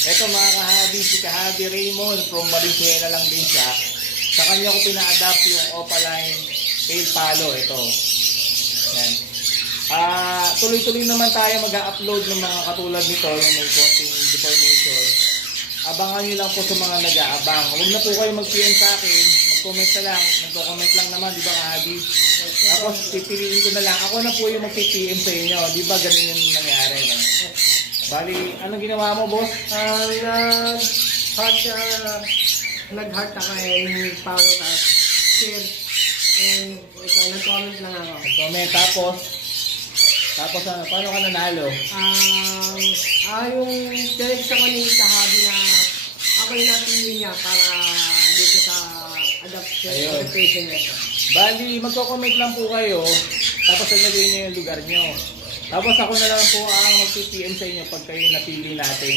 Ito mga kahabi, si Kahabi Raymond from Valenzuela lang din siya. Sa kanya ko pina-adapt yung Opaline tail palo. Ito. Yan. Tuloy-tuloy naman tayo mag-upload ng mga katulad nito, yung may konting deformation. Abangan nyo lang po sa mga nag-aabang. Huwag na po kayo mag-PM sa akin. Mag-comment na lang. Nagko-comment lang naman, di ba Kahabi? Tapos pipiliin ko na lang. Ako na po yung mag-PM sa inyo. Di ba ganun yung nangyari? No? Bali, anong ginawa mo, boss? Nag-heart ako and follow ka, share, and ito, nag-comment lang ako. Nag-comment, tapos ano, paano ka nanalo? Yung direct sa ni Kahabi na ako yung napili niya para dito sa adaptation nito. Bali, magko-comment lang po kayo, tapos ilagay niyo yung lugar niyo. Tapos ako na lang po ang mag-PM sa inyo pag kayo napili natin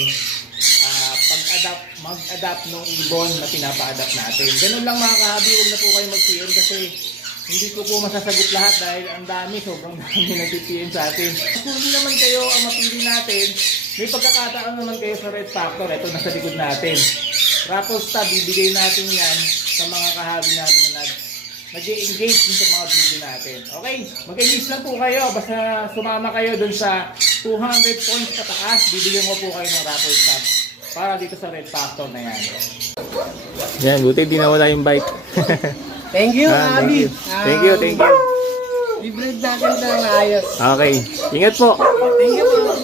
mag-adapt ng ibon na pinapa-adapt natin. Ganun lang mga kahabi, huwag na po kayo mag-PM kasi hindi ko po masasagot lahat dahil ang dami, sobrang dami nag-PM sa atin. Kung hindi naman kayo ang mapili natin, may pagkakataon naman kayo sa Red Factor. Ito nasa likod natin. Raffle Stab, bibigay natin yan sa mga kahabi natin na nag-engage din sa mga video natin. Okay, mag-engage lang po kayo. Basta sumama kayo dun sa 200 points pataas, bibigyan ko po kayo ng Raffle Stab para dito sa Red Factor na yan. Yan, buti di nawala yung bike. Thank you, Kahabi. Thank you. I-breed natin ito ng ayos. Okay, ingat po. Thank you po.